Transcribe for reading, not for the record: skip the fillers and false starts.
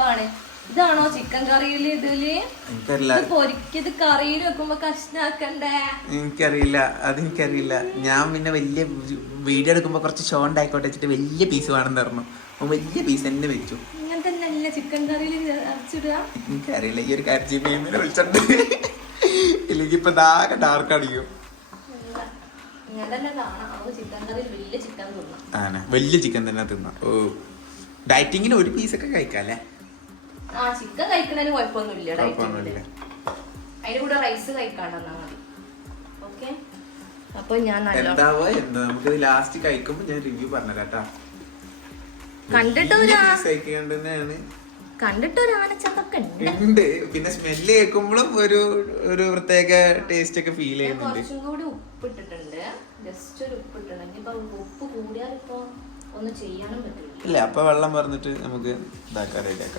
ഉറപ്പാണ്. ഇതാണോ ചിക്കൻ കറിയില് ഇതില് പൊരിക്കത് കറിയിൽ വെക്കുമ്പോ കഷ്ണാക്കണ്ടേ? അതെനിക്കറിയില്ല. ഞാൻ പിന്നെ വലിയ വീഡിയോ എടുക്കുമ്പോ കുറച്ച് ഷോ ഉണ്ടായിക്കോട്ടെ വെച്ചിട്ട് വലിയ പീസ് വേണമെന്ന് പറഞ്ഞു. വലിയ പീസ് തന്നെ വെച്ചു. ഇങ്ങനെ തന്നെ ചിക്കൻ കറിയിൽ അരച്ചിടുക. എനിക്കറിയില്ല. ഈ ഒരു കാര്യം വിളിച്ചിട്ടുണ്ട്. ഇല്ലെങ്കിൽ ഇപ്പൊ ദാക്കെ ഡാർക്ക് അടിക്കും. വലിയ ചിക്കൻ തന്നെ തിന്നാം. ഓ ഡയറ്റിങ്ങിന് ഒരു പീസൊക്കെ കഴിക്കാല്ലേ? ചിക്കൻ കഴിക്കുന്നതിന് കുഴപ്പമൊന്നുമില്ല. അതിന്റെ കൂടെ റൈസ് കഴിക്കാണ്ടെന്നാ മതി. ഓക്കെ. അപ്പൊ ഞാൻ നമുക്ക് ലാസ്റ്റ് കഴിക്കുമ്പോ ഞാൻ റിവ്യൂ പറഞ്ഞുതരാം. കണ്ടിട്ടൊരു ആനച്ചതൊക്കെ ഉണ്ട്. പിന്നെ സ്മെല്ല് കേൾക്കുമ്പോഴും ഒരു പ്രത്യേക ടേസ്റ്റ് ഒക്കെ ഫീൽ ചെയ്യുന്നുണ്ട്. കുറച്ചും കൂടി ഉപ്പ് ഇട്ടിട്ടുണ്ട്. ജസ്റ്റ് ഒരു ഉപ്പ് ഇട്ടിട്ടുണ്ട്. ഇപ്പൊ ഉപ്പ് കൂടിയാൽ ഇപ്പൊ ഒന്നും ചെയ്യാനും പറ്റില്ല. ഇല്ല, അപ്പൊ വെള്ളം പറഞ്ഞിട്ട് നമുക്ക് ഇതാക്കാം, റെഡിയാക്കാം.